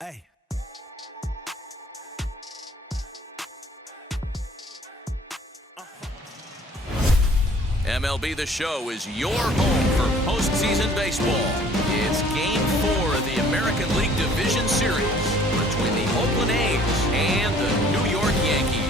Hey. MLB The Show is your home for postseason baseball. It's Game 4 of the American League Division Series between the Oakland A's and the New York Yankees.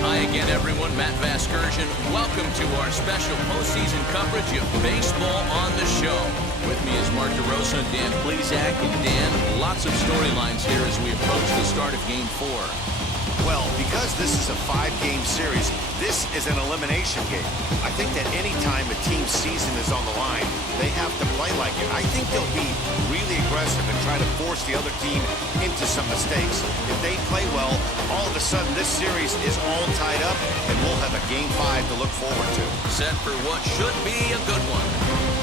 Hi again, everyone. Matt Vasgersian. Welcome to our special postseason coverage of baseball on the show. With me is Mark DeRosa, Dan Plesac, and Dan, lots of storylines here as we approach the start of Game 4. Well, because this is a 5-game series, this is an elimination game. I think that any time a team's season is on the line, they have to play like it. I think they'll be really aggressive and try to force the other team into some mistakes. If they play well, all of a sudden this series is all tied up, and we'll have a Game 5 to look forward to. Set for what should be a good one.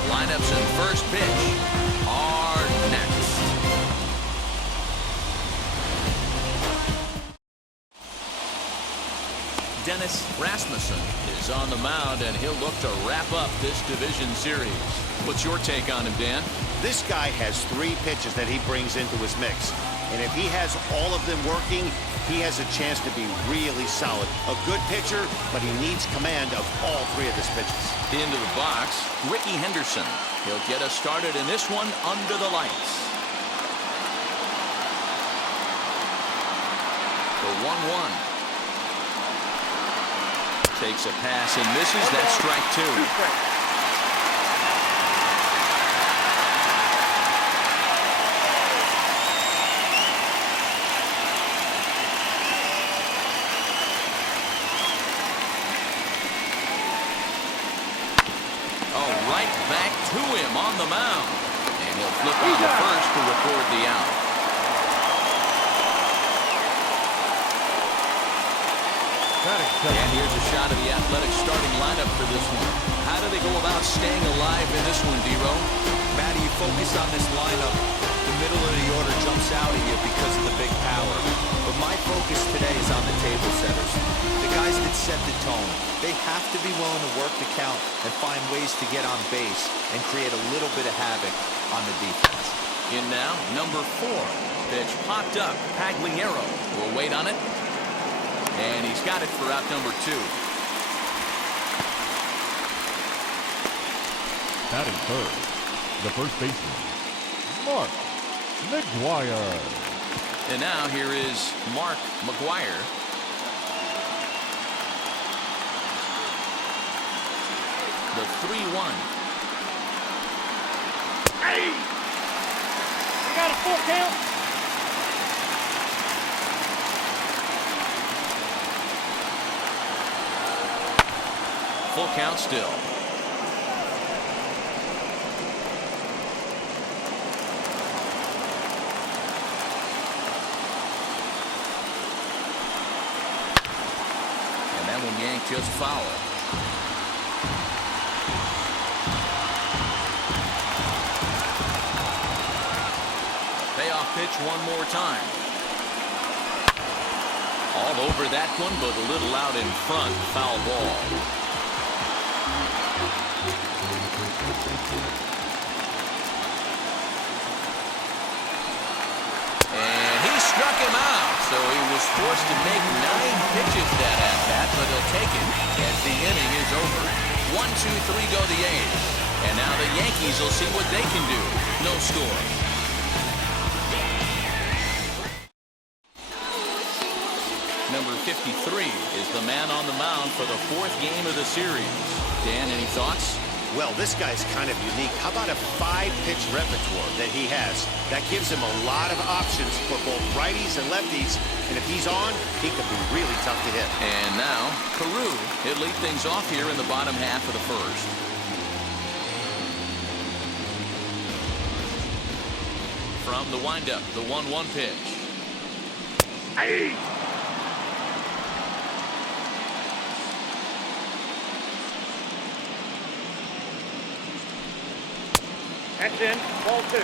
Lineups and first pitch are next. Dennis Rasmussen is on the mound, and he'll look to wrap up this division series. What's your take on him, Dan? This guy has 3 pitches that he brings into his mix. And if he has all of them working, he has a chance to be really solid. A good pitcher, but he needs command of all 3 of his pitches. Into the box, Ricky Henderson. He'll get us started in this one under the lights. The 1-1. Takes a pass and misses. That's strike 2. Oh, right back to him on the mound. And he'll flip on the first to record the out. And here's a shot of the Athletic starting lineup for this one. How do they go about staying alive in this one, D-Row? Matty, you focus on this lineup, the middle of the order jumps out at you because of the big power. But my focus today is on the table setters. The guys that set the tone. They have to be willing to work the count and find ways to get on base and create a little bit of havoc on the defense. In now, number 4. Pitch popped up. Pagliaro will wait on it. And he's got it for out number 2. Batting third, the first baseman, Mark McGwire. And now here is Mark McGwire. The 3-1. Hey! You got a full count? Full count still. And that one yanked just foul. Payoff pitch one more time. All over that one, but a little out in front. Foul ball. And he struck him out, so he was forced to make 9 pitches that at-bat, but he'll take it as the inning is over. 1-2-3 go the A's, and now the Yankees will see what they can do. No score. Number 53 is the man on the mound for the 4th game of the series. Dan, any thoughts? Well, this guy's kind of unique. How about a 5-pitch repertoire that he has? That gives him a lot of options for both righties and lefties. And if he's on, he could be really tough to hit. And now, Carew, he'll lead things off here in the bottom half of the first. From the windup, the 1-1 pitch. Hey! That's in. Ball 2.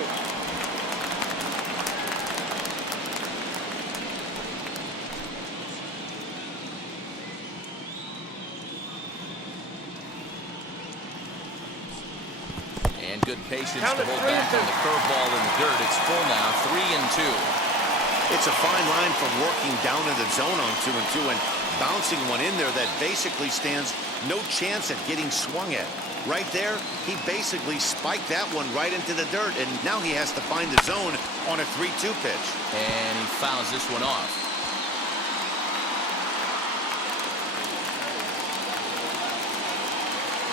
good patience to hold back on the curveball in the dirt. It's full now, 3-2. It's a fine line from working down in the zone on 2-2 and bouncing one in there that basically stands no chance at getting swung at. Right there, he basically spiked that one right into the dirt, and now he has to find the zone on a 3-2 pitch. And he fouls this one off.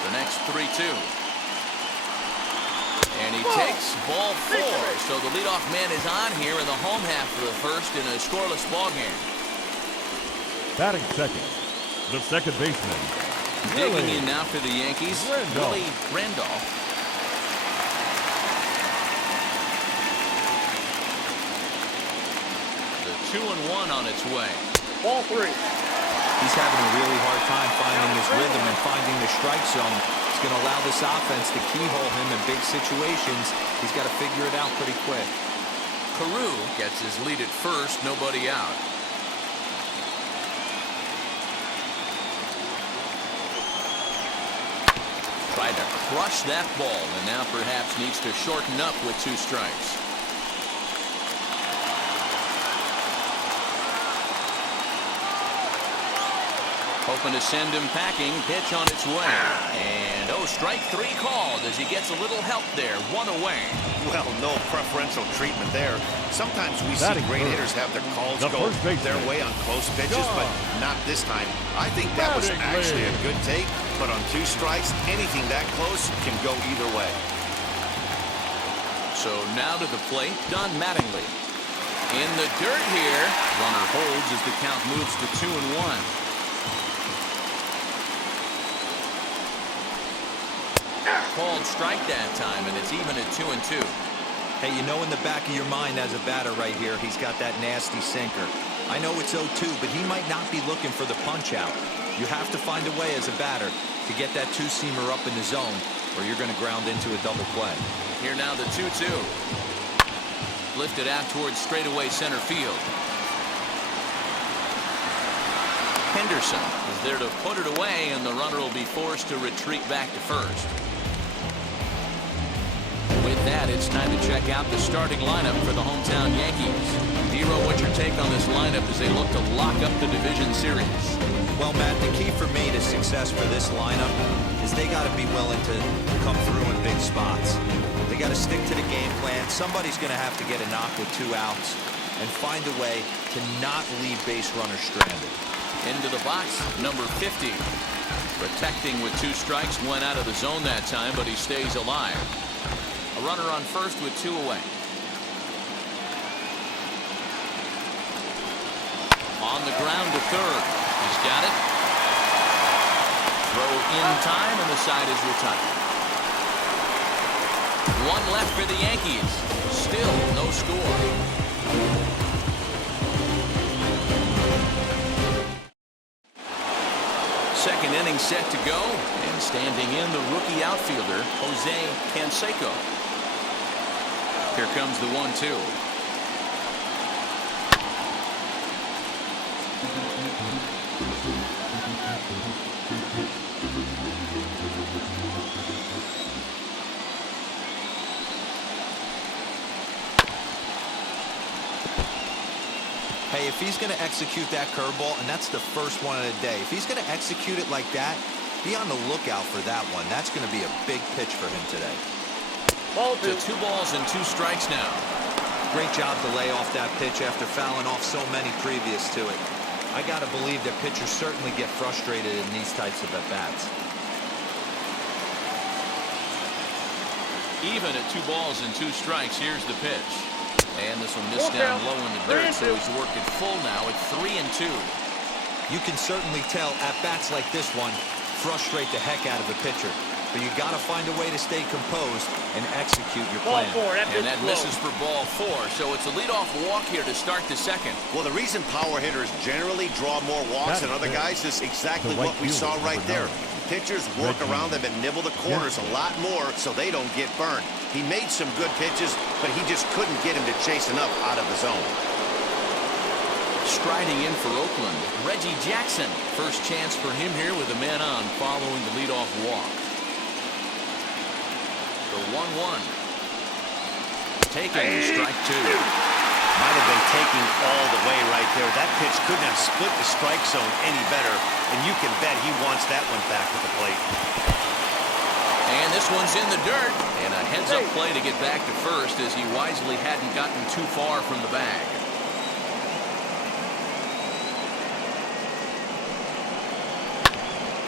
The next 3-2. And he takes ball 4. So the leadoff man is on here in the home half of the first in a scoreless ball game. Batting second, the second baseman. Digging in now for the Yankees, Willie Randolph. The 2-1 on its way. Ball 3. He's having a really hard time finding his rhythm and finding the strike zone. It's going to allow this offense to keyhole him in big situations. He's got to figure it out pretty quick. Carew gets his lead at first, nobody out. Tried to crush that ball, and now perhaps needs to shorten up with 2 strikes. Hoping to send him packing. Pitch on its way. And, strike 3 called as he gets a little help there. 1 away. Well, no preferential treatment there. Sometimes we see great hitters have their calls go their way on close pitches, but not this time. I think that was actually a good take, but on 2 strikes, anything that close can go either way. So now to the plate, Don Mattingly. In the dirt here. Runner holds as the count moves to 2-1. Called strike that time, and it's even at 2-2. Hey, you know in the back of your mind as a batter right here, he's got that nasty sinker. I know it's 0-2, but he might not be looking for the punch out. You have to find a way as a batter to get that 2-seamer up in the zone, or you're going to ground into a double play. Here now the 2-2. Lifted out towards straightaway center field. Henderson is there to put it away, and the runner will be forced to retreat back to first. With that, it's time to check out the starting lineup for the hometown Yankees. Dero, what's your take on this lineup as they look to lock up the division series? Well, Matt, the key for me to success for this lineup is they got to be willing to come through in big spots. They got to stick to the game plan. Somebody's going to have to get a knock with 2 outs and find a way to not leave base runners stranded. Into the box, number 50. Protecting with 2 strikes, went out of the zone that time, but he stays alive. A runner on first with 2 away. On the ground to third. He's got it. Throw in time, and the side is retired. 1 left for the Yankees. Still no score. Second inning set to go, and standing in the rookie outfielder, Jose Canseco. Here comes the 1-2. Hey, if he's going to execute that curveball, and that's the first one of the day, if he's going to execute it like that, be on the lookout for that one. That's going to be a big pitch for him today. Ball 2. 2 balls and 2 strikes now. Great job to lay off that pitch after fouling off so many previous to it. I got to believe that pitchers certainly get frustrated in these types of at-bats. Even at 2 balls and 2 strikes, here's the pitch. And this one missed down low in the dirt, so he's worked it full now at 3-2. You can certainly tell at-bats like this one frustrate the heck out of a pitcher. But you got to find a way to stay composed and execute your plan. Ball 4. And that misses for ball 4, so it's a leadoff walk here to start the second. Well, the reason power hitters generally draw more walks than other guys is exactly what we saw right there. Pitchers work around them and nibble the corners a lot more so they don't get burned. He made some good pitches, but he just couldn't get him to chase enough out of the zone. Striding in for Oakland, Reggie Jackson. First chance for him here with a man on following the leadoff walk. The 1-1. Taken, strike two. Might have been taking all the way right there. That pitch couldn't have split the strike zone any better, and you can bet he wants that one back at the plate. And this one's in the dirt, and a heads-up play to get back to first as he wisely hadn't gotten too far from the bag.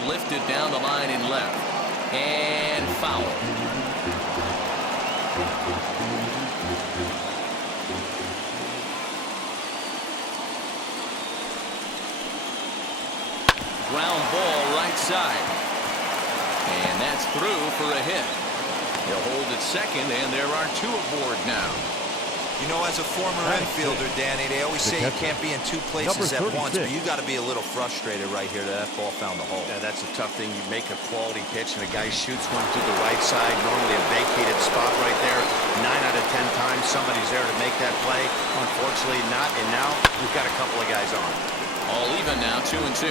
Lifted down the line in left, and foul. Ground ball right side. And that's through for a hit. He'll hold at second, and there are two aboard now. You know, as a former infielder, Danny, they always say you can't be in two places at once, but you got to be a little frustrated right here that ball found the hole. Yeah, that's a tough thing. You make a quality pitch, and a guy shoots one to the right side, normally a vacated spot right there. 9 out of 10 times, somebody's there to make that play. Unfortunately, not, and now we've got a couple of guys on. All even now, 2-2.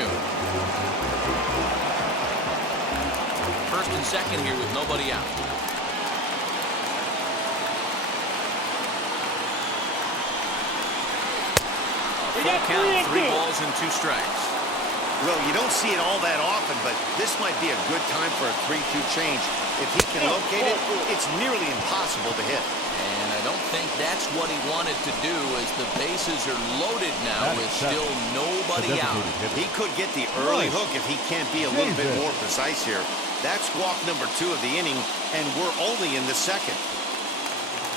First and second here with nobody out. Full count, 3 balls and 2 strikes. Well, you don't see it all that often, but this might be a good time for a 3-2 change. If he can locate it, it's nearly impossible to hit. And I don't think that's what he wanted to do, as the bases are loaded now with still nobody out. He could get the early hook if he can't be a little bit more precise here. That's walk number 2 of the inning, and we're only in the second.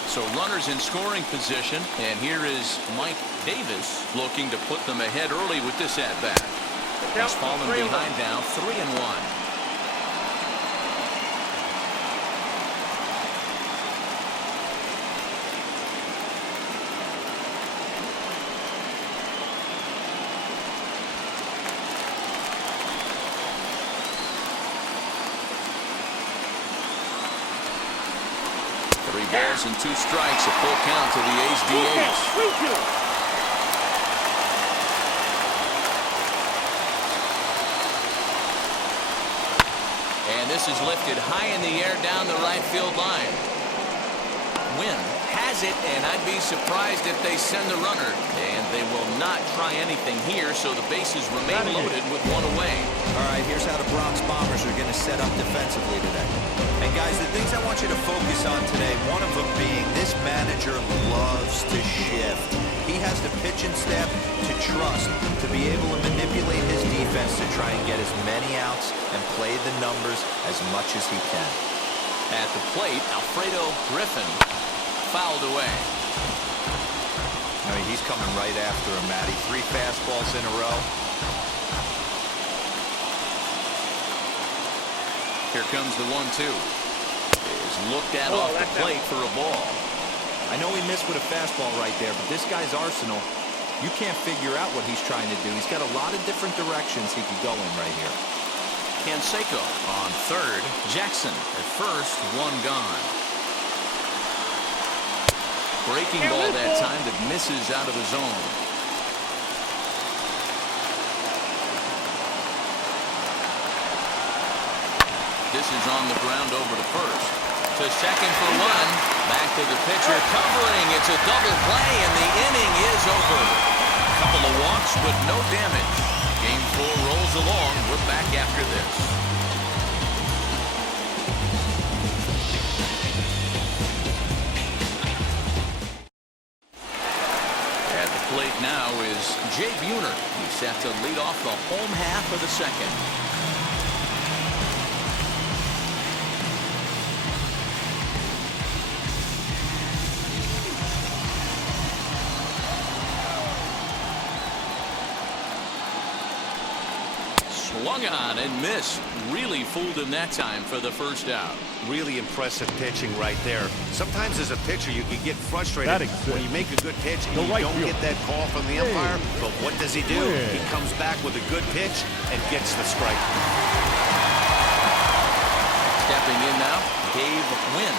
So runners in scoring position, and here is Mike Davis looking to put them ahead early with this at-bat. He's fallen behind now, 3-1. Balls and 2 strikes, a full count to the A's DH. And this is lifted high in the air down the right field line. Wynn has it, and I'd be surprised if they send the runner. And they will not try anything here, so the bases remain loaded with 1 away. All right, here's how the Bronx Bombers are going to set up defensively today. And guys, the things I want you to focus on today, one of them being this manager loves to shift. He has the pitching staff to trust to be able to manipulate his defense to try and get as many outs and play the numbers as much as he can. At the plate, Alfredo Griffin fouled away. I mean, he's coming right after him, Matty. 3 fastballs in a row. Here comes the 1-2. Is looked at off the plate for a ball. I know he missed with a fastball right there, but this guy's arsenal, you can't figure out what he's trying to do. He's got a lot of different directions he could go in right here. Canseco on third. Jackson at first, 1 gone. Breaking ball that time that misses out of the zone. This is on the ground over to first. To second for 1. Back to the pitcher covering. It's a double play, and the inning is over. Couple of walks, but no damage. Game 4 rolls along. We're back after this. At the plate now is Jay Buhner. He's set to lead off the home half of the second. Swung on and missed. Really fooled him that time for the first out. Really impressive pitching right there. Sometimes as a pitcher you can get frustrated when you make a good pitch and you don't get that call from the umpire. But what does he do? He comes back with a good pitch and gets the strike. Stepping in now, Dave Wynn.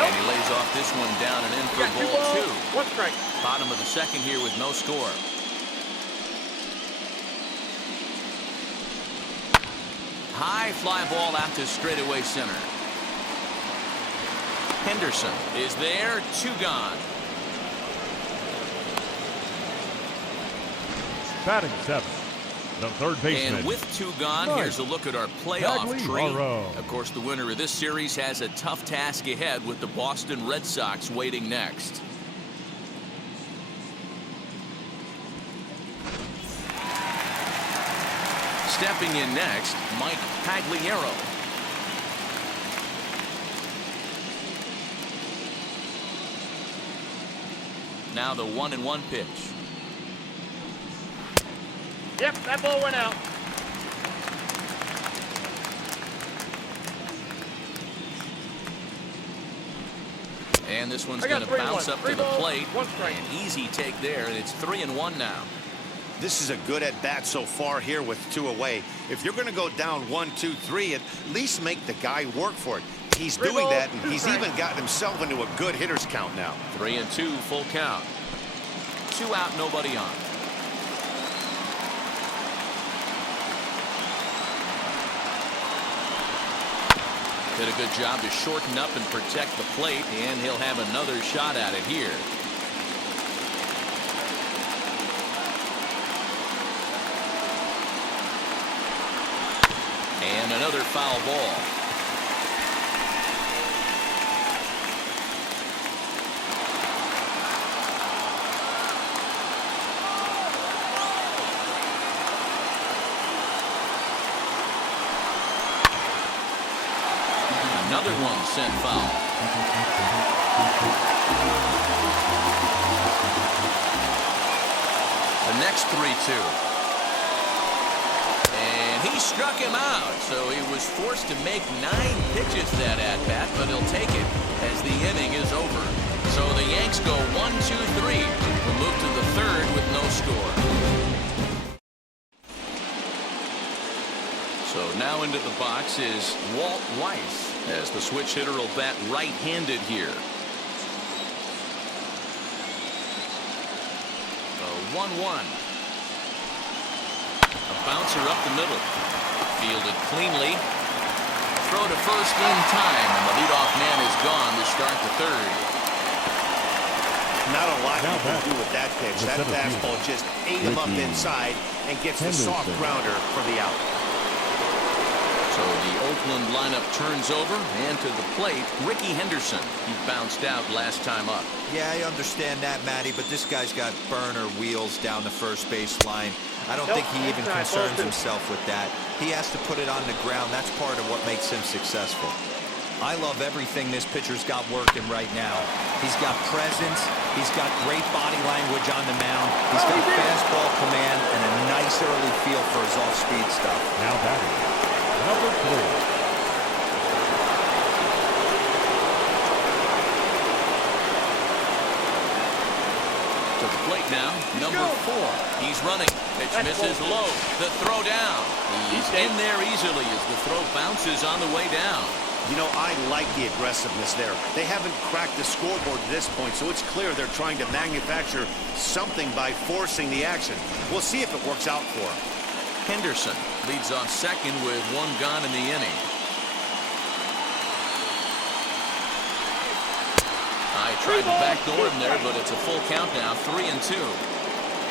And he lays off this one down and in for ball 2. 1 strike. Bottom of the second here with no score. High fly ball out to straightaway center. Henderson is there, 2 gone. Batting 7, the third baseman. And with 2 gone, Nice. here's a look at our playoff tree. Tagliaro. Of course, the winner of this series has a tough task ahead with the Boston Red Sox waiting next. Stepping in next, Mike Tagliaro. Now the 1-1 pitch. Yep, that ball went out. And this one's I got going to 3-1. bounce up to 3 the balls, plate. 1 strike. An easy take there, and it's 3-1 now. This is a good at-bat so far here with 2 away. If you're going to go down 1, 2, 3, at least make the guy work for it. He's 3 doing balls, that, and 2 he's strikes. even gotten himself into a good hitter's count now. 3-2, full count. 2 out, nobody on. Did a good job to shorten up and protect the plate, and he'll have another shot at it here. And another foul ball. Another one sent foul. The next 3-2. And he struck him out, so he was forced to make 9 pitches that at-bat, but he'll take it as the inning is over. So the Yanks go 1-2-3. We'll move to the 3rd with no score. So now into the box is Walt Weiss, as the switch hitter will bat right-handed here. A 1-1. A bouncer up the middle. Fielded cleanly. Throw to first in time, and the leadoff man is gone to start the 3rd. Not a lot Now you can back. do with that pitch. The That center fastball fielder, just ate him up Ricky inside and gets the soft Henderson. grounder for the out. So the Oakland lineup turns over, and to the plate, Ricky Henderson. He bounced out last time up. Yeah, I understand that, Matty, but this guy's got burner wheels down the first base line. I don't think he even concerns himself with that. He has to put it on the ground. That's part of what makes him successful. I love everything this pitcher's got working right now. He's got presence. He's got great body language on the mound. He's got fastball command and a nice early feel for his off-speed stuff. Now batting, number 3. To the plate now, number 4. He's running. Pitch misses low. The throw down. He's in there easily as the throw bounces on the way down. You know, I like the aggressiveness there. They haven't cracked the scoreboard at this point, so it's clear they're trying to manufacture something by forcing the action. We'll see if it works out for them. Henderson leads off second with 1 gone in the inning. I tried to backdoor him there, but it's a full count now, 3-2.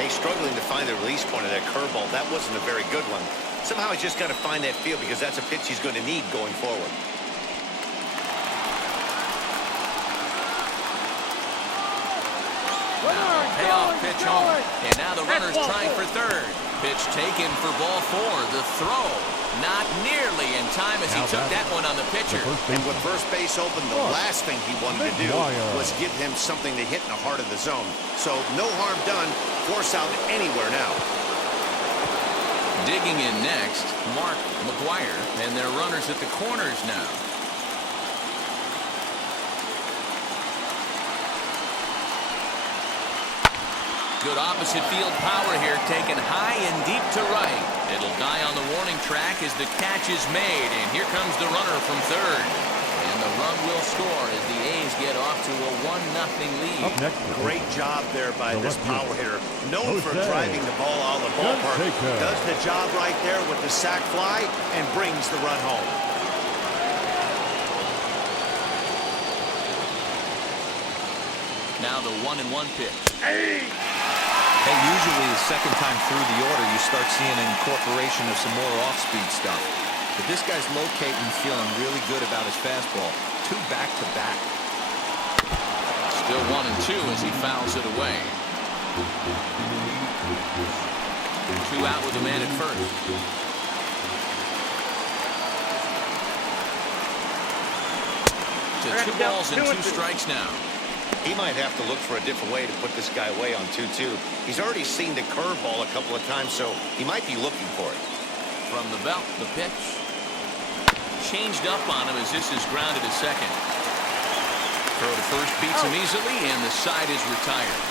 Hey, struggling to find the release point of that curveball. That wasn't a very good one. Somehow he's just got to find that feel because that's a pitch he's going to need going forward. Now, payoff pitch home. And now the runner's trying for 3rd. Pitch taken for ball 4. The throw not nearly in time as he Now took batting, that one on the pitcher. And with first base open, the last thing he wanted to do Maguire. was give him something to hit in the heart of the zone. So no harm done. Force out anywhere now. Digging in next, Mark McGuire, and their runners at the corners now. Good opposite field power here, taken high and deep to right. It'll die on the warning track as the catch is made, and here comes the runner from 3rd. And the run will score as the A's get off to a 1-0 lead. Up next, Great job there by The this left power fielder, hitter. Known for Jose driving the ball out of the ballpark. Canseco. Does the job right there with the sac fly and brings the run home. Now the 1-1 pitch. Hey, usually the second time through the order, you start seeing an incorporation of some more off-speed stuff. But this guy's locating, feeling really good about his fastball. 2 back-to-back. Still 1-2 as he fouls it away. 2 out with a man at first. To 2 balls and 2 strikes now. He might have to look for a different way to put this guy away on 2-2. He's already seen the curveball a couple of times, so he might be looking for it. From the belt, the pitch. Changed up on him as this is grounded to second. Throw to first beats him easily, and the side is retired.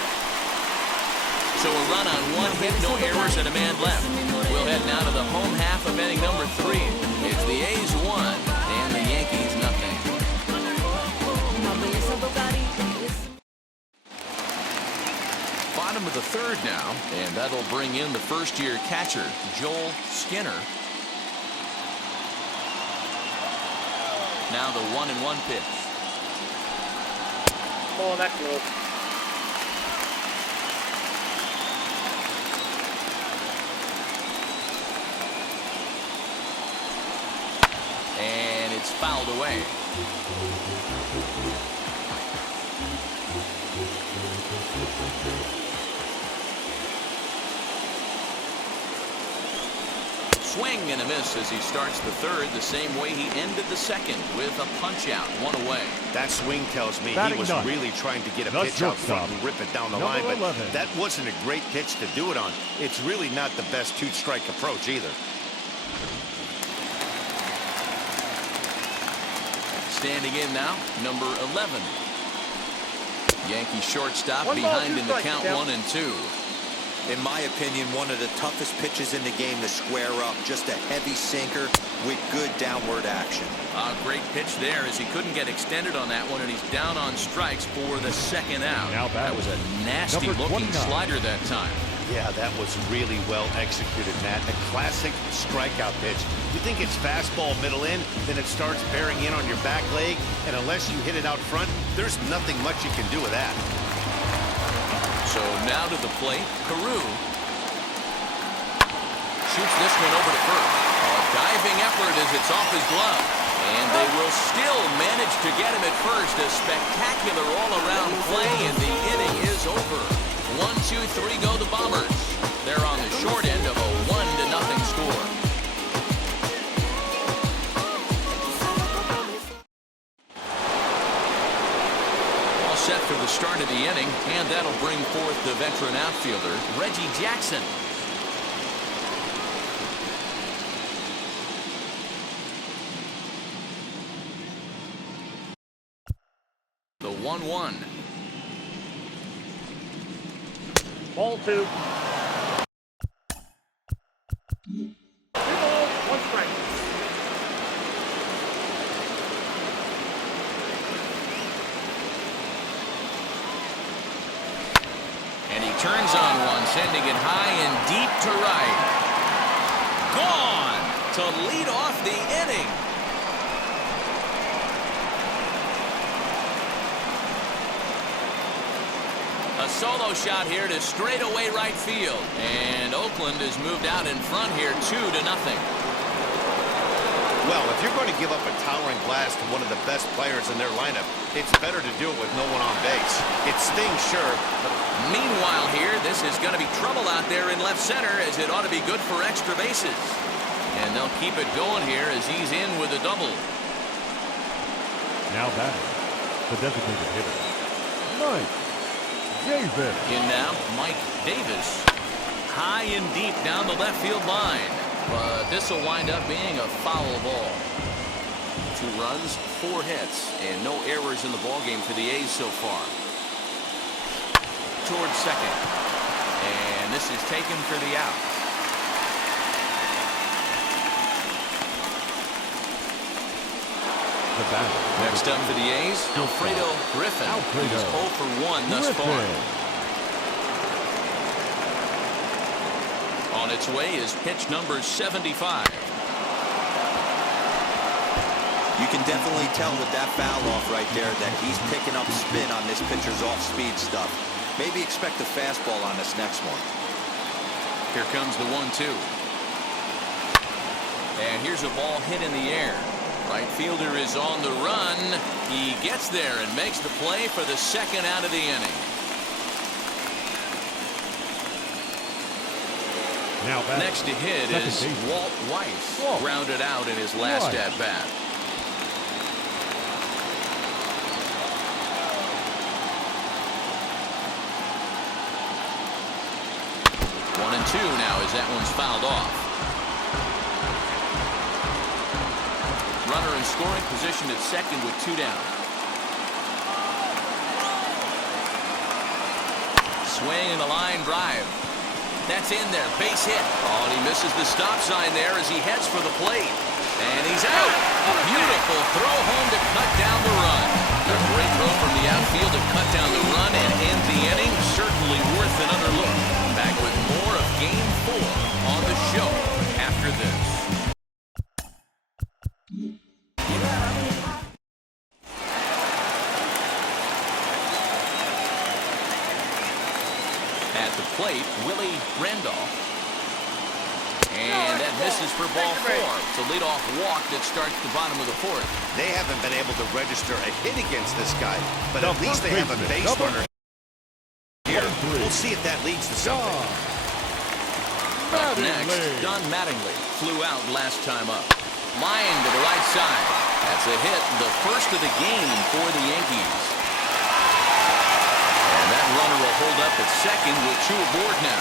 So a run on 1 hit, no errors, and a man left. We'll head now to the home half of inning number 3. It's the A's 1 and the Yankees nothing. Bottom of the 3rd now, and that'll bring in the first-year catcher, Joel Skinner. Now the 1-1 pitch. Oh, that close. And it's fouled away. Swing and a miss as he starts the 3rd the same way he ended the 2nd with a punch out, 1 away. That swing tells me he was really trying to get a The pitch out front shortstop, and rip it down the number line, but 11. that wasn't a great pitch to do it on. It's really not the best 2-strike approach either. Standing in now, number 11. Yankee shortstop 1 ball, behind 2 in the strikes, count, Tim. 1-2. In my opinion, one of the toughest pitches in the game to square up. Just a heavy sinker with good downward action. A great pitch there as he couldn't get extended on that one, and he's down on strikes for the 2nd out. Now That was a nasty-looking slider that time. Yeah, that was really well executed, Matt. A classic strikeout pitch. You think it's fastball middle in, then it starts bearing in on your back leg, and unless you hit it out front, there's nothing much you can do with that. So now to the plate, Carew shoots this one over to first. A diving effort as it's off his glove. And they will still manage to get him at first. A spectacular all-around play, and the inning is over. 1, 2, 3 go the Bombers. They're on the short end of a 1-0 score. Set for the start of the inning, and that'll bring forth the veteran outfielder, Reggie Jackson. The 1-1. Ball 2. 2 balls, 1 strike. And he turns on one, sending it high and deep to right. Gone to lead off the inning. A solo shot here to straightaway right field. And Oakland has moved out in front here 2-0. Well, if you're going to give up a towering blast to one of the best players in their lineup, it's better to do it with no one on base. It stings, sure, but meanwhile here, this is going to be trouble out there in left center, as it ought to be good for extra bases. And they'll keep it going here as he's in with a double. Now batting, the designated hitter, Mike Davis. In now, Mike Davis. High and deep down the left field line. But this will wind up being a foul ball. 2 runs, 4 hits, and no errors in the ballgame for the A's so far. Towards second. And this is taken for the out. The batter. Next up for the A's, Alfredo Griffin. He's 0 for 1 thus far. On its way is pitch number 75. You can definitely tell with that foul off right there that he's picking up spin on this pitcher's off-speed stuff. Maybe expect a fastball on this next one. Here comes the 1-2. And here's a ball hit in the air. Right fielder is on the run. He gets there and makes the play for the second out of the inning. Now back. Next to hit is Walt Weiss. Grounded out in his last at-bat. 1-2 now as that one's fouled off. Runner in scoring position at second with 2 down. Swing and a line drive. That's in there. Base hit. Oh, and he misses the stop sign there as he heads for the plate. And he's out. A beautiful throw home to cut down the run. A great throw from the outfield to cut down the run and end the inning. Certainly worth another look. Back with more of Game 4 on the show after this. At the plate, Willie Randolph. And that misses for ball 4. It's a leadoff walk that starts the bottom of the 4th. They haven't been able to register a hit against this guy, but at least they have a base runner here. We'll see if that leads to something. Up next, Don Mattingly flew out last time up. Line to the right side. That's a hit, the first of the game for the Yankees. And that runner will hold up at second with 2 aboard now.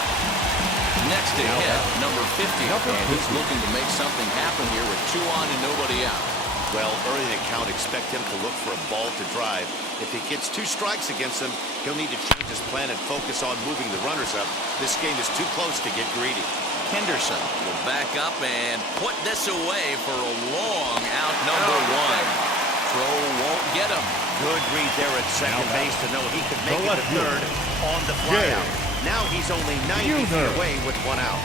Next to hit, number 50, and he's looking to make something happen here with 2 on and nobody out. Well, early in the count, expect him to look for a ball to drive. If he gets 2 strikes against him, he'll need to change his plan and focus on moving the runners up. This game is too close to get greedy. Henderson will back up and put this away for a long out, number 1. Throw won't get him. Good read there at second base to know he could make it to third on the flyout. Now he's only 90 feet away with 1 out.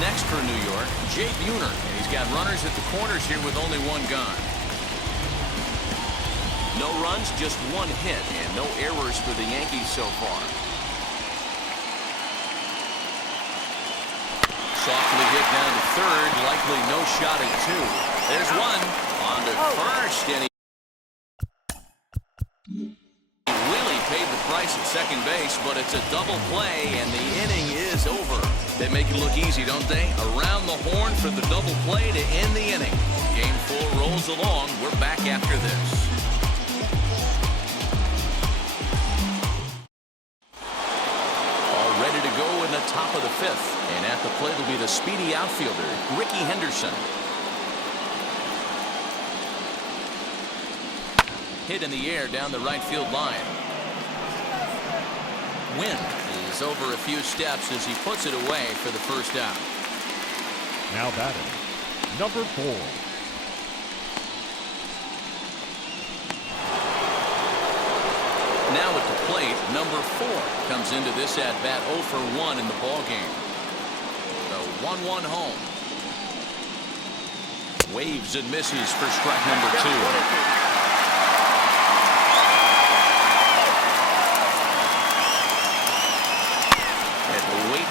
Next for New York, Jay Buhner, and he's got runners at the corners here with only 1 gone. No runs, just 1 hit, and no errors for the Yankees so far. Softly hit down to third, likely no shot at 2. There's 1 on to first, and he really paid the price at second base, but it's a double play, and the inning is over. They make it look easy, don't they? Around the horn for the double play to end the inning. Game 4 rolls along. We're back after this. All ready to go in the top of the 5th. And at the plate will be the speedy outfielder, Ricky Henderson. Hit in the air down the right field line. Wynn is over a few steps as he puts it away for the first out. Now batting, number 4. Now at the plate, number 4 comes into this at-bat 0 for 1 in the ballgame. The 1-1 home. Waves and misses for strike number 2.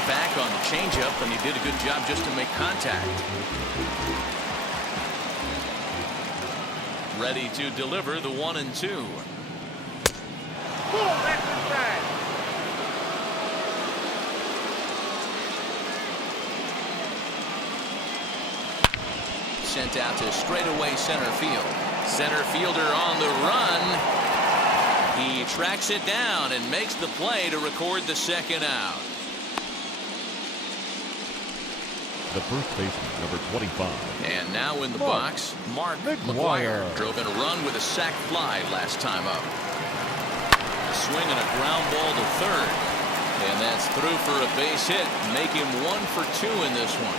Back on the changeup, and he did a good job just to make contact. Ready to deliver the 1-2. Sent out to straightaway center field. Center fielder on the run. He tracks it down and makes the play to record the second out. The first baseman, number 25. And now in the box, Mark McGwire drove in a run with a sac fly last time up. A swing and a ground ball to third. And that's through for a base hit. Make him 1 for 2 in this one.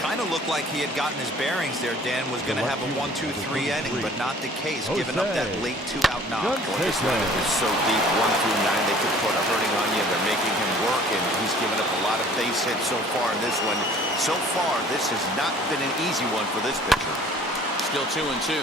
Kind of looked like he had gotten his bearings there. Dan was going to have a 1-2-3 inning, but not the case, giving up that late 2-out knock. This one is so deep, 1 through 9, they could put a hurting on you. They're making him work. and he's given up a lot of base hits so far in this one. So far, this has not been an easy one for this pitcher. Still 2-2.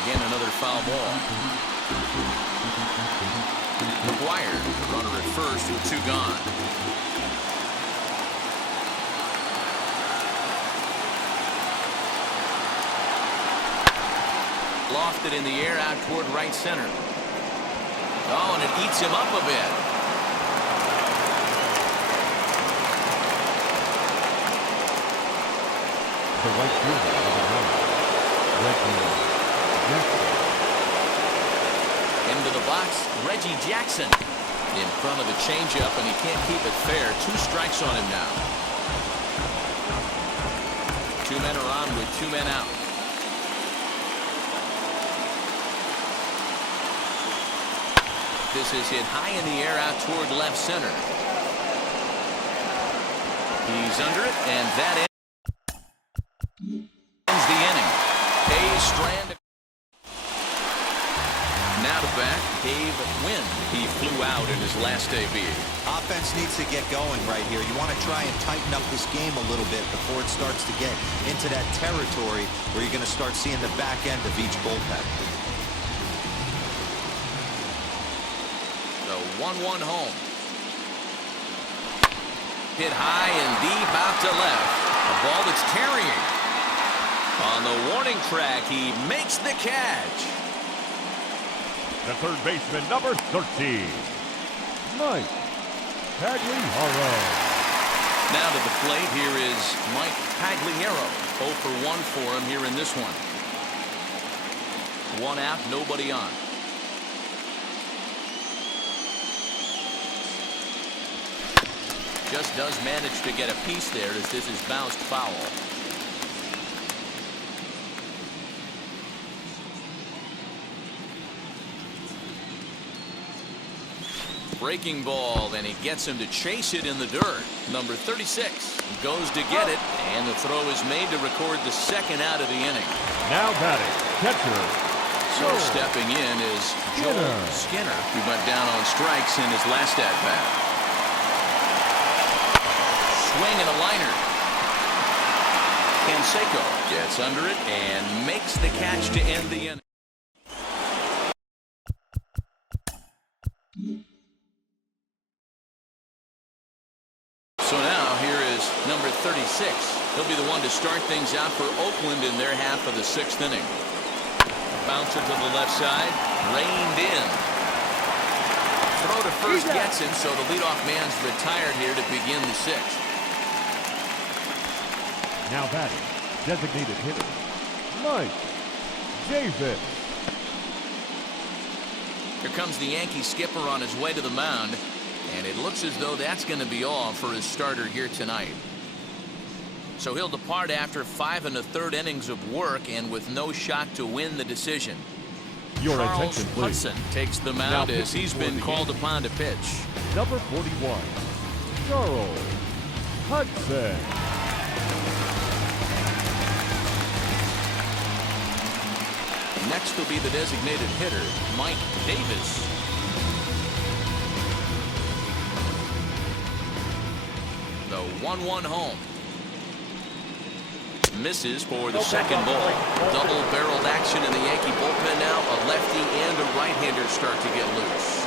Again, another foul ball. McGuire, runner at first with 2 gone. Lofted in the air out toward right center. Oh, and it eats him up a bit. The right fielder of the run. Into the box, Reggie Jackson in front of the changeup, and he can't keep it fair. 2 strikes on him now. 2 men are on with 2 men out. This is hit high in the air out toward left center. He's under it, and that ends the inning. Hayes Strand. Now to bat, Dave Wynn. He flew out in his last debut. Offense needs to get going right here. You want to try and tighten up this game a little bit before it starts to get into that territory where you're going to start seeing the back end of each bullpen. The 1-1 home. Hit high and deep out to left. A ball that's carrying. On the warning track, he makes the catch. The third baseman, number 13, Mike Pagliaro. Now to the plate, here is Mike Pagliaro. 0 for 1 for him here in this one. 1 out, nobody on. Just does manage to get a piece there as this is bounced foul. Breaking ball, and he gets him to chase it in the dirt. Number 36 goes to get it, and the throw is made to record the 2nd out of the inning. Now batting, catcher. So stepping in is Joel Skinner, who went down on strikes in his last at-bat. Swing and a liner. Canseco gets under it and makes the catch to end the inning. So now here is number 36. He'll be the one to start things out for Oakland in their half of the 6th inning. Bouncer to the left side, reined in. Throw to first gets him, so the leadoff man's retired here to begin the 6th. Now batting, designated hitter, Mike Davis. Here comes the Yankee skipper on his way to the mound, and it looks as though that's going to be all for his starter here tonight. So he'll depart after 5 1/3 innings of work and with no shot to win the decision. Your Charles attention, please. Hudson takes the mound as he's been called upon to pitch. Number 41, Charles Hudson. Next will be the designated hitter, Mike Davis. The 1-1 home. Misses for the 2nd ball. Double-barreled action in the Yankee bullpen now. A lefty and a right-hander start to get loose.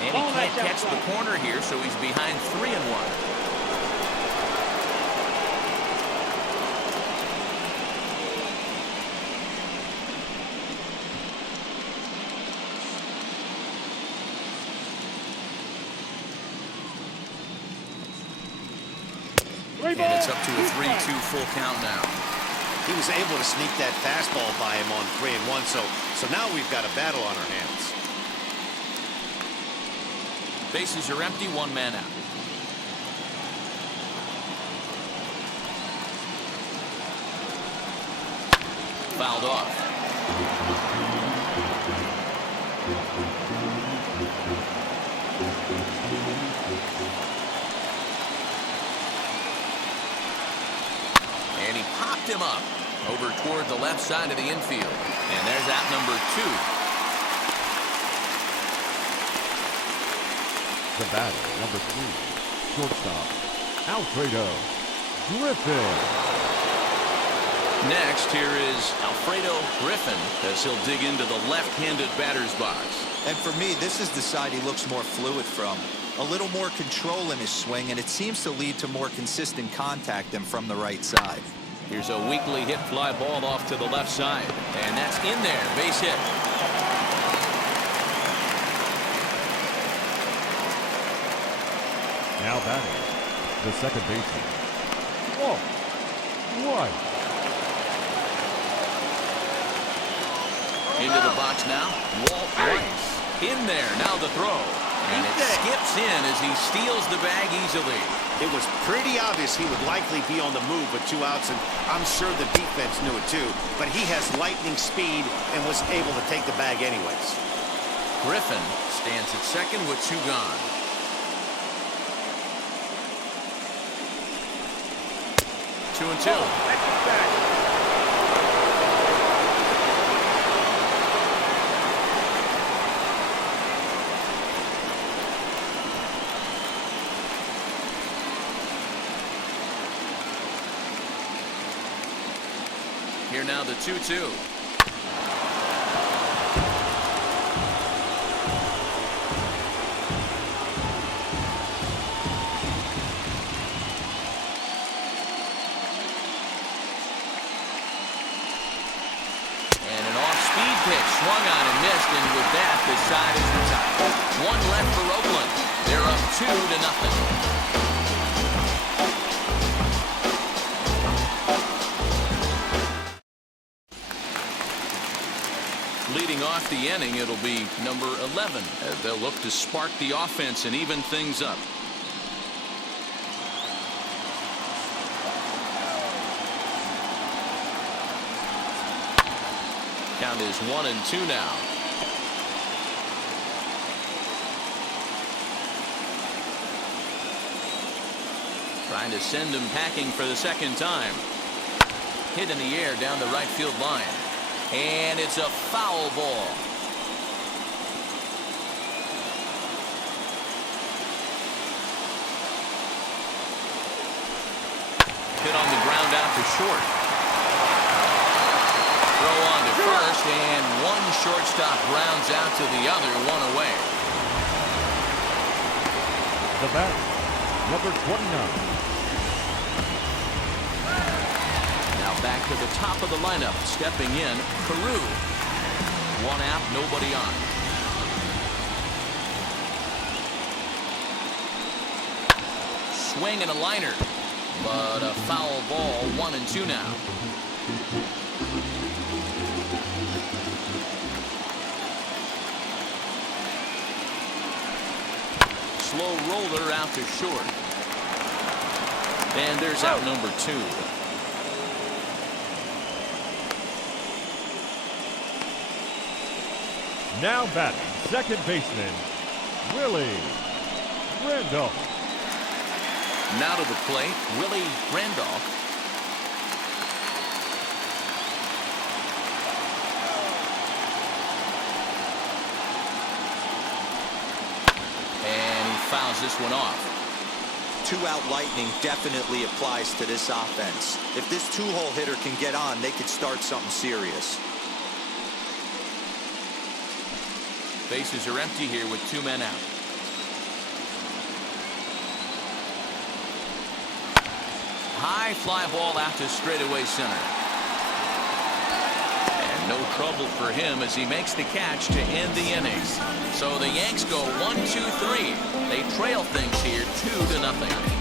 And he can't catch the corner here, so he's behind 3-1. And it's up to a 3-2 full count now. He was able to sneak that fastball by him on 3-1, so now we've got a battle on our hands. Bases are empty, 1 man out. fouled off. And he popped him up over toward the left side of the infield. And there's out number 2. The batter, number 3, shortstop, Alfredo Griffin. Next, here is Alfredo Griffin as he'll dig into the left-handed batter's box. And for me, this is the side he looks more fluid from. A little more control in his swing, and it seems to lead to more consistent contact than from the right side. Here's a weakly hit fly ball off to the left side. And that's in there. Base hit. Now batting, the second baseman, Walt White. Into the box now. Walt White. In there. Now the throw. And it skips in as he steals the bag easily. It was pretty obvious he would likely be on the move with 2 outs, and I'm sure the defense knew it too. But he has lightning speed and was able to take the bag anyways. Griffin stands at second with 2 gone. Two and two. Here now the 2-2. Swung on and missed, and with that, the side is retired. 1 left for Oakland. They're up 2-0. Leading off the inning, it'll be number 11 as they'll look to spark the offense and even things up. Count is 1-2 now. Trying to send him packing for the second time. Hit in the air down the right field line. And it's a foul ball. Hit on the ground out to short. Throw on to first, and one shortstop rounds out to the other, 1 away. The batter, number 29. Now back to the top of the lineup, stepping in, Carew. 1 out, nobody on. Swing and a liner, but a foul ball, 1-2 now. Slow roller out to short. And there's out number 2. Now batting, second baseman, Willie Randolph. Now to the plate, Willie Randolph. And he fouls this one off. 2-out lightning definitely applies to this offense. If this 2-hole hitter can get on, they could start something serious. Bases are empty here with 2 men out. High fly ball out to straightaway center. And no trouble for him as he makes the catch to end the innings. So the Yanks go 1-2-3. They trail things here 2-0.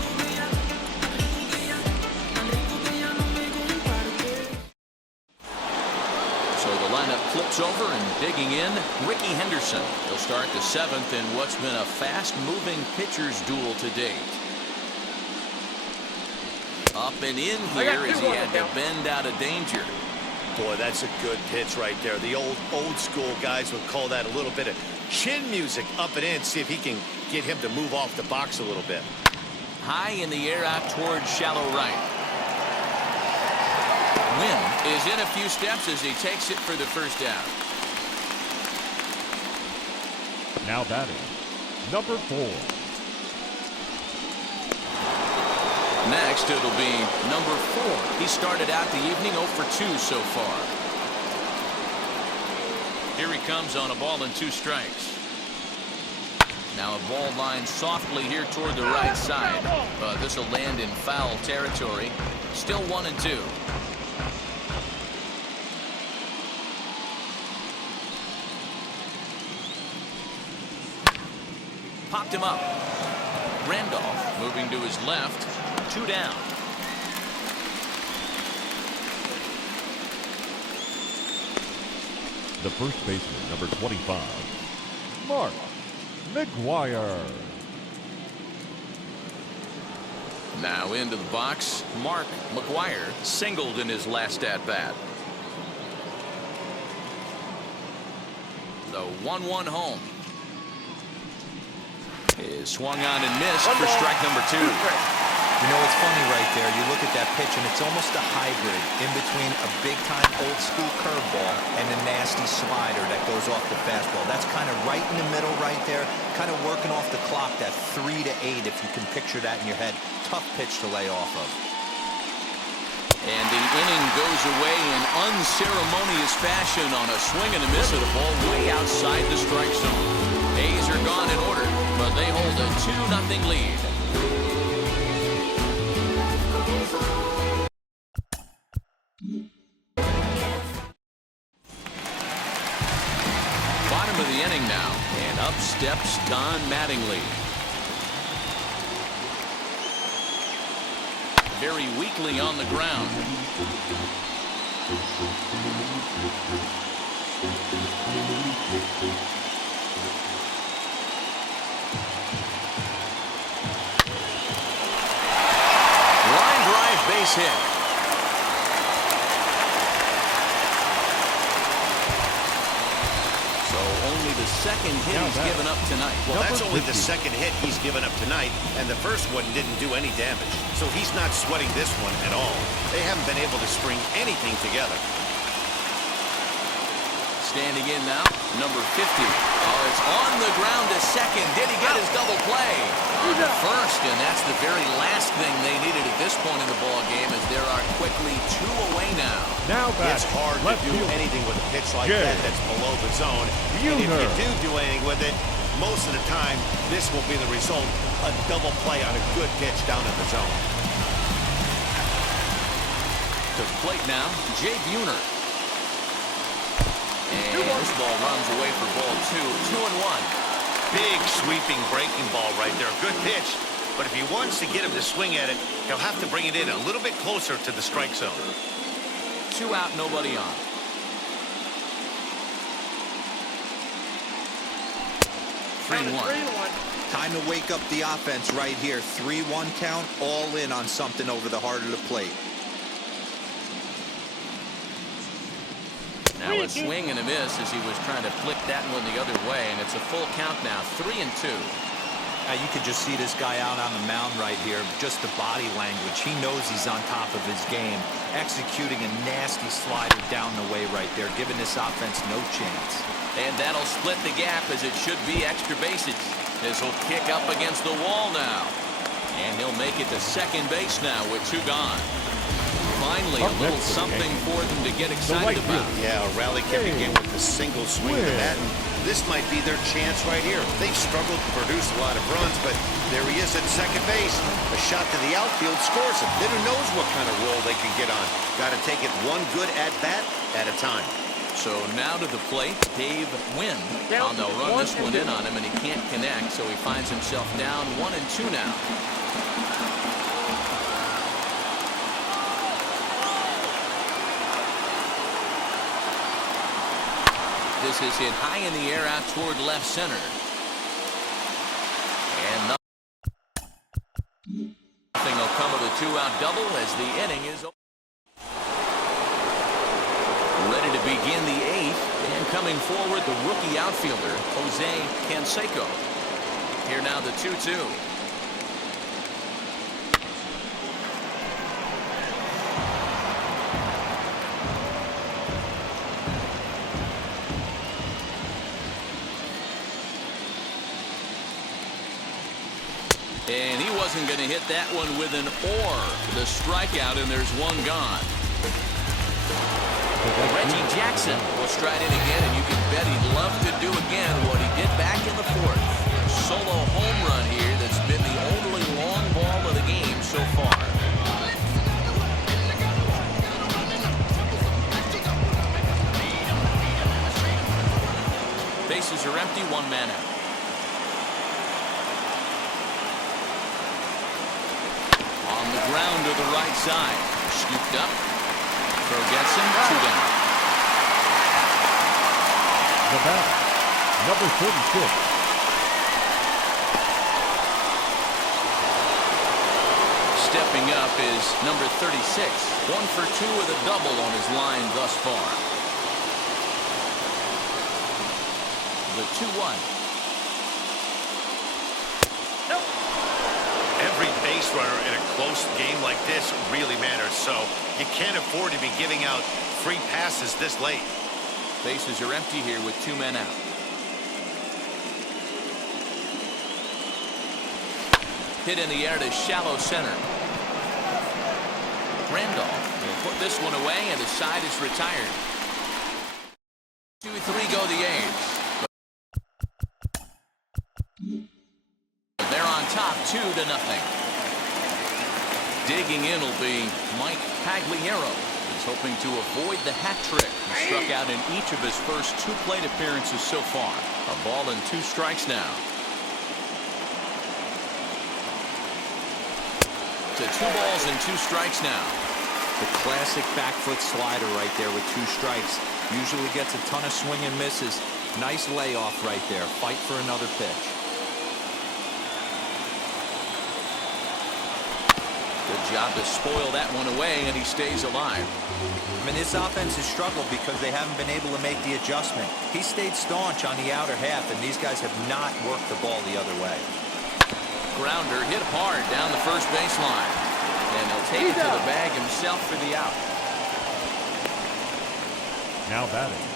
So the lineup flips over and digging in, Ricky Henderson. He'll start the 7th in what's been a fast-moving pitcher's duel to date. Up and in here as he had to bend out of danger. Boy, that's a good pitch right there. The old school guys would call that a little bit of chin music up and in. See if he can get him to move off the box a little bit. High in the air out towards shallow right. Wynn is in a few steps as he takes it for the first down. Now batting, number 4. Next, it'll be number 4. He started out the evening 0 for 2 so far. Here he comes on a ball and 2 strikes. Now a ball lined softly here toward the right side. This will land in foul territory. Still 1-2. Popped him up. Randolph moving to his left. 2 down. The first baseman, number 25, Mark McGuire. Now into the box, Mark McGuire singled in his last at-bat. The 1-1 home. Is swung on and missed for strike number 2. You know, it's funny right there. You look at that pitch, and it's almost a hybrid in between a big-time old-school curveball and a nasty slider that goes off the fastball. That's kind of right in the middle right there, kind of working off the clock, that 3 to 8, if you can picture that in your head. Tough pitch to lay off of. And the inning goes away in unceremonious fashion on a swing and a miss at a ball way outside the strike zone. A's are gone in order, but they hold a 2-0 lead. Bottom of the inning now, and up steps Don Mattingly. Very weakly on the ground. Line drive, base hit. Only the second hit he's given up tonight. Well, that's only the second hit he's given up tonight, and the first one didn't do any damage. So he's not sweating this one at all. They haven't been able to string anything together. Standing in now, number 50. Oh, it's on the ground to second. Did he get his double play? On to first, and that's the very last thing they needed at this point in the ball game, as there are quickly 2 away now. Now It's hard to do anything with a pitch like that that's below the zone. And if you do anything with it, most of the time, this will be the result. A double play on a good pitch down in the zone. To the plate now, Jay Buhner. And this ball runs away for ball 2. 2-1. Big sweeping breaking ball right there. Good pitch. But if he wants to get him to swing at it, he'll have to bring it in a little bit closer to the strike zone. 2 out, nobody on. Three one. Time to wake up the offense right here. 3-1 count, all in on something over the heart of the plate. Now a swing and a miss as he was trying to flick that one the other way, and it's a full count now, 3-2. You could just see this guy out on the mound right here. Just the body language. He knows he's on top of his game. Executing a nasty slider down the way right there, giving this offense no chance. And that'll split the gap, as it should be extra bases. This will kick up against the wall now. And he'll make it to second base now with 2 gone. Finally, a little something for them to get excited about. Yeah, a rally can begin with a single swing of the bat. This might be their chance right here. They've struggled to produce a lot of runs, but there he is at second base. A shot to the outfield scores him. Then who knows what kind of roll they can get on. Got to take it one good at-bat at a time. So now to the plate, Dave Wynn. They'll run this one in on him, and he can't connect, so he finds himself down 1-2 now. This is hit high in the air out toward left center. And nothing will come of the 2-out double as the inning is over. Coming forward, the rookie outfielder, Jose Canseco. Here now the 2-2. And he wasn't going to hit that one with an or. The strikeout, and there's one gone. Reggie Jackson will stride in again, and you can bet he'd love to do again what he did back in the fourth. A solo home run here that's been the only long ball of the game so far. Bases are empty, one man out. On the ground to the right side. Scooped up. Throw gets him. 2 down. The batter, number 36. Stepping up is number 36. 1 for 2 with a double on his line thus far. The 2-1. Every base runner in a close game like this really matters, so you can't afford to be giving out free passes this late. Bases are empty here with 2 men out. Hit in the air to shallow center. Randolph will put this one away, and the side is retired. 2-3 go the A's. They're on top 2-0. Digging in will be Mike Pagliaro. He's hoping to avoid the hat trick. He struck out in each of his first 2 plate appearances so far. A ball and 2 strikes now. To 2 balls and 2 strikes now. The classic back foot slider right there with 2 strikes. Usually gets a ton of swing and misses. Nice layoff right there. Fight for another pitch. Good job to spoil that one away, and he stays alive. I mean, this offense has struggled because they haven't been able to make the adjustment. He stayed staunch on the outer half, and these guys have not worked the ball the other way. Grounder hit hard down the first baseline. And he'll take it to the bag himself for the out. Now batting,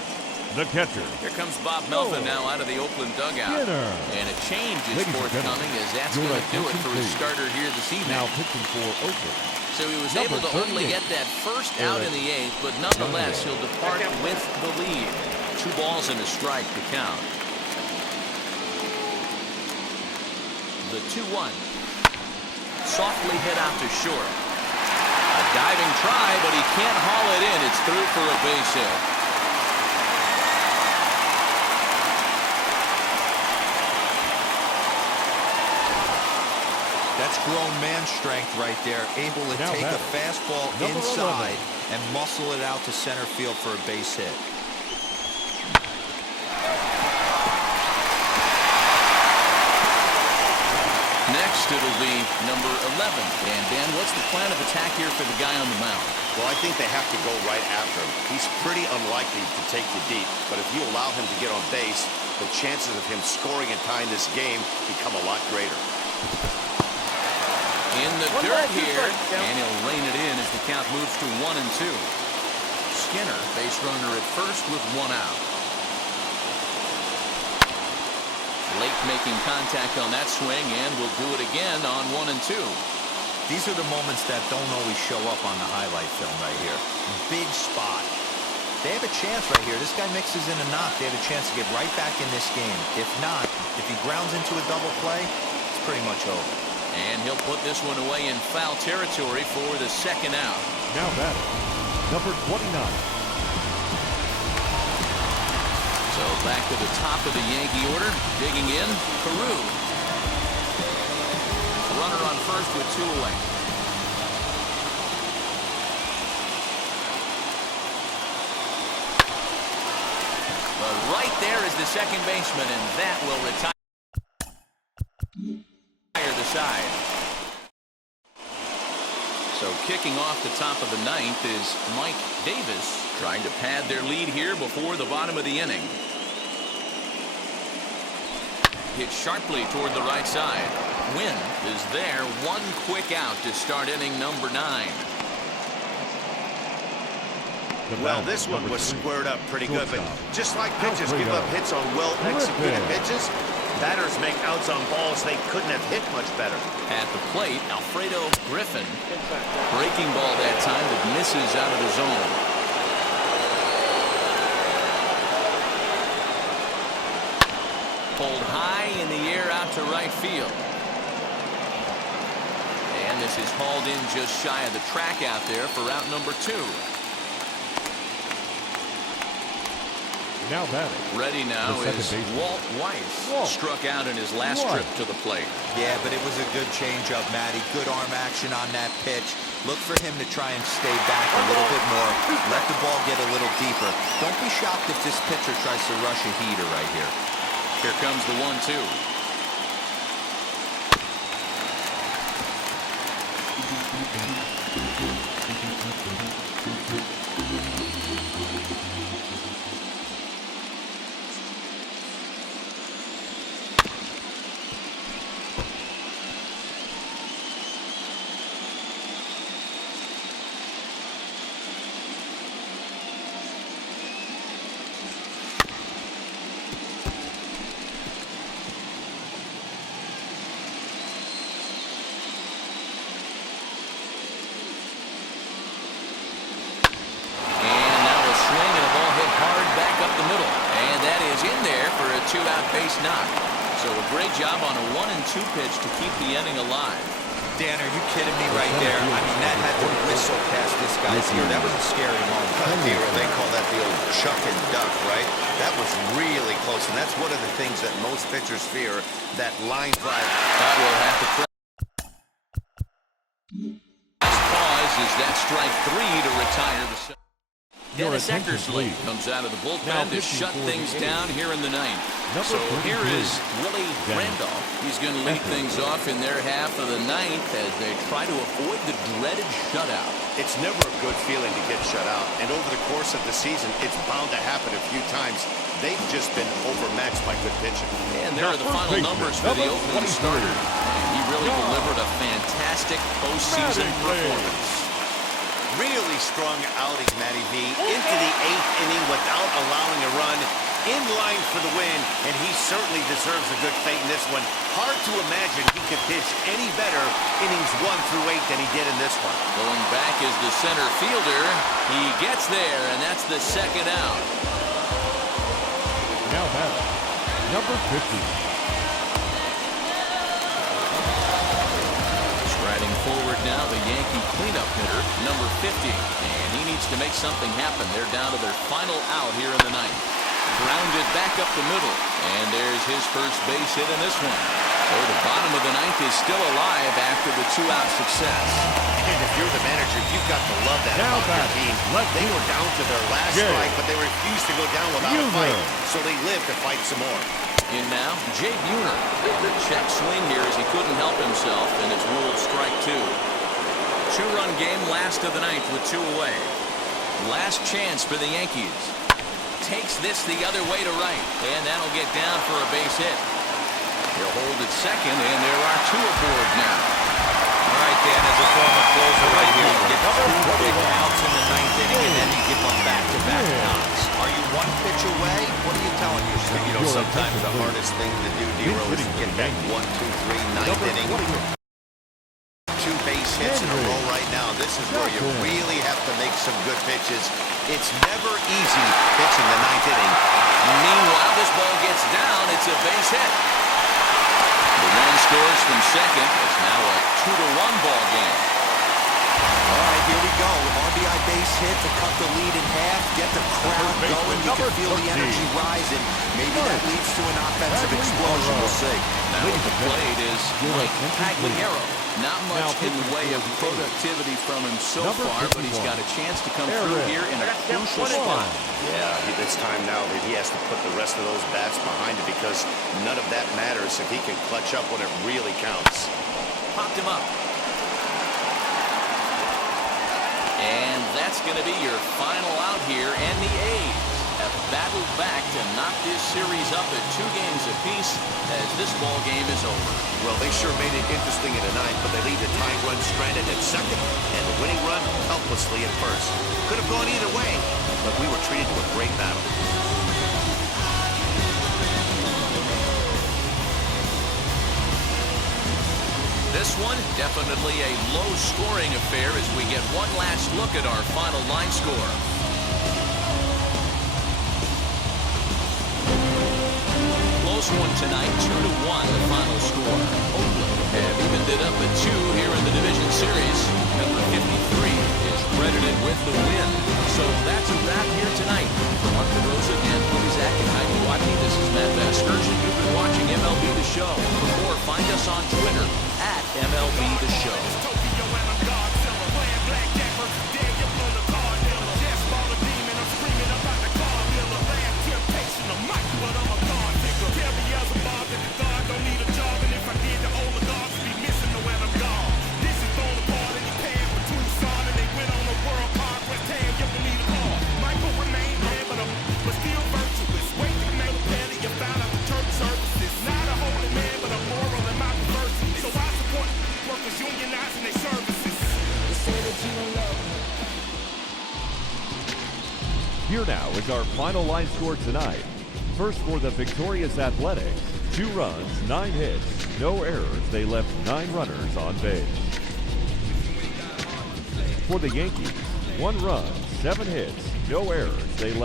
the catcher. Here comes Bob Melvin now out of the Oakland dugout. Skinner. And a change is Ladies and forthcoming, as that's your going to do it attention, for his please. starter here this evening. Now pitching for Oakland. So he was Number able to only 38. get that first out in the 8th, but nonetheless he'll depart with the lead. 2 balls and a strike to count. The 2-1. Softly hit out to short. A diving try, but he can't haul it in. It's through for a base hit. That's grown man strength right there. Able to Now take a batting, fastball number inside 11. and muscle it out to center field for a base hit. Next, it'll be number 11. And, Dan, what's the plan of attack here for the guy on the mound? Well, I think they have to go right after him. He's pretty unlikely to take you deep, but if you allow him to get on base, the chances of him scoring and tying this game become a lot greater. In the dirt here, and he'll rein it in as the count moves to 1-2. Skinner, base runner at first with 1 out. Late making contact on that swing, and will do it again on 1-2. These are the moments that don't always show up on the highlight film right here. Big spot. They have a chance right here. This guy mixes in a knock. They have a chance to get right back in this game. If not, if he grounds into a double play, it's pretty much over. And he'll put this one away in foul territory for the 2nd out. Now batting, number 29. So back to the top of the Yankee order. Digging in, Carew. Runner on first with 2 away. But right there is the second baseman, and that will retire the side. So kicking off the top of the ninth is Mike Davis, trying to pad their lead here before the bottom of the inning. Hit sharply toward the right side. Wynn is there. One quick out to start inning number 9. Well, this one was squared up pretty good, but just like pitchers give up hits on well-executed pitches, batters make outs on balls they couldn't have hit much better. At the plate, Alfredo Griffin. Breaking ball that time that misses out of the zone. Pulled high in the air out to right field. And this is hauled in just shy of the track out there for route number 2. Now batting. Ready now is Walt Weiss. Struck out in his last trip to the plate. Yeah, but it was a good changeup, Matty. Good arm action on that pitch. Look for him to try and stay back a little bit more. Let the ball get a little deeper. Don't be shocked if this pitcher tries to rush a heater right here. Here comes the 1-2. Two-out base knock. So a great job on a 1-2 pitch to keep the inning alive. Dan, are you kidding me right there? I mean, that had to whistle past this guy's ear. That was a scary moment. They call that the old chuck and duck, right? That was really close, and that's one of the things that most pitchers fear, that line drive. That will have to pause is that strike 3 to retire the... Dennis Eckersley comes out of the bullpen to shut things down here in the 9th. So here is Willie Randolph. He's going to lead things off in their half of the 9th as they try to avoid the dreaded shutout. It's never a good feeling to get shut out, and over the course of the season, it's bound to happen a few times. They've just been overmatched by good pitching. And there are the final numbers for the Oakland starter. And he really delivered a fantastic postseason performance. Really strong outing, Matty V. Into the 8th inning without allowing a run. In line for the win, and he certainly deserves a good fate in this one. Hard to imagine he could pitch any better innings 1 through 8 than he did in this one. Going back is the center fielder. He gets there, and that's the 2nd out. Now batting, number 50. Striding forward now, the Yankee cleanup hitter, number 50. And he needs to make something happen. They're down to their final out here in the 9th. Grounded back up the middle. And there's his first base hit in this one. So the bottom of the 9th is still alive after the 2-out success. And if you're the manager, you've got to love that about your team. They were down to their last strike, but they refused to go down without a fight. So they lived to fight some more. In now, Jay Buhner. The check swing here as he couldn't help himself, and it's ruled strike 2. 2-run game, last of the 9th with 2 away. Last chance for the Yankees. Takes this the other way to right, and that'll get down for a base hit. He'll hold at second, and there are 2 aboard now. All right, Dan, as a former closer right here, you get 2 big outs in the 9th inning, and then you give up back-to-back knocks. Are you 1 pitch away? What are you telling yourself? You know, sometimes the hardest thing to do, D-Roll, is get that 1, 2, 3, 9th inning. 2 base hits in a row right now. This is where you really have to make some good pitches. It's never easy pitching the 9th inning. Meanwhile, this ball gets down. It's a base hit. The run scores from second. It's now a 2-1 ball game. All right, here we go. RBI base hit to cut the lead in half, get the crowd going. You can feel the energy rising. Maybe that leads to an offensive explosion. We'll see. Now at the plate is Mike Pagliaro. Not much in the way of productivity from him so far, but he's got a chance to come through here in a crucial spot. Yeah, it's time now that he has to put the rest of those bats behind it, because none of that matters if he can clutch up when it really counts. Popped him up. that's going to be your final out here, and the A's have battled back to knock this series up at 2 games apiece as this ball game is over. Well, they sure made it interesting in the ninth, but they leave the tying run stranded at second and the winning run helplessly at first. Could have gone either way, but we were treated to a great battle. This one, definitely a low-scoring affair as we get one last look at our final line score. Close one tonight, 2-1 the final score. Oakland have evened it up at 2 here in the division series. Number 53 is credited with the win. So that's a wrap here tonight. For Mark DeRosa, Dan Plezak, and Heidi Watney, this is Matt Vasgersian. You've been watching MLB The Show. For more, find us on Twitter at MLB The Show. Here now is our final line score tonight. First for the victorious Athletics, 2 runs, 9 hits, no errors. They left 9 runners on base. For the Yankees, 1 run, 7 hits, no errors. They left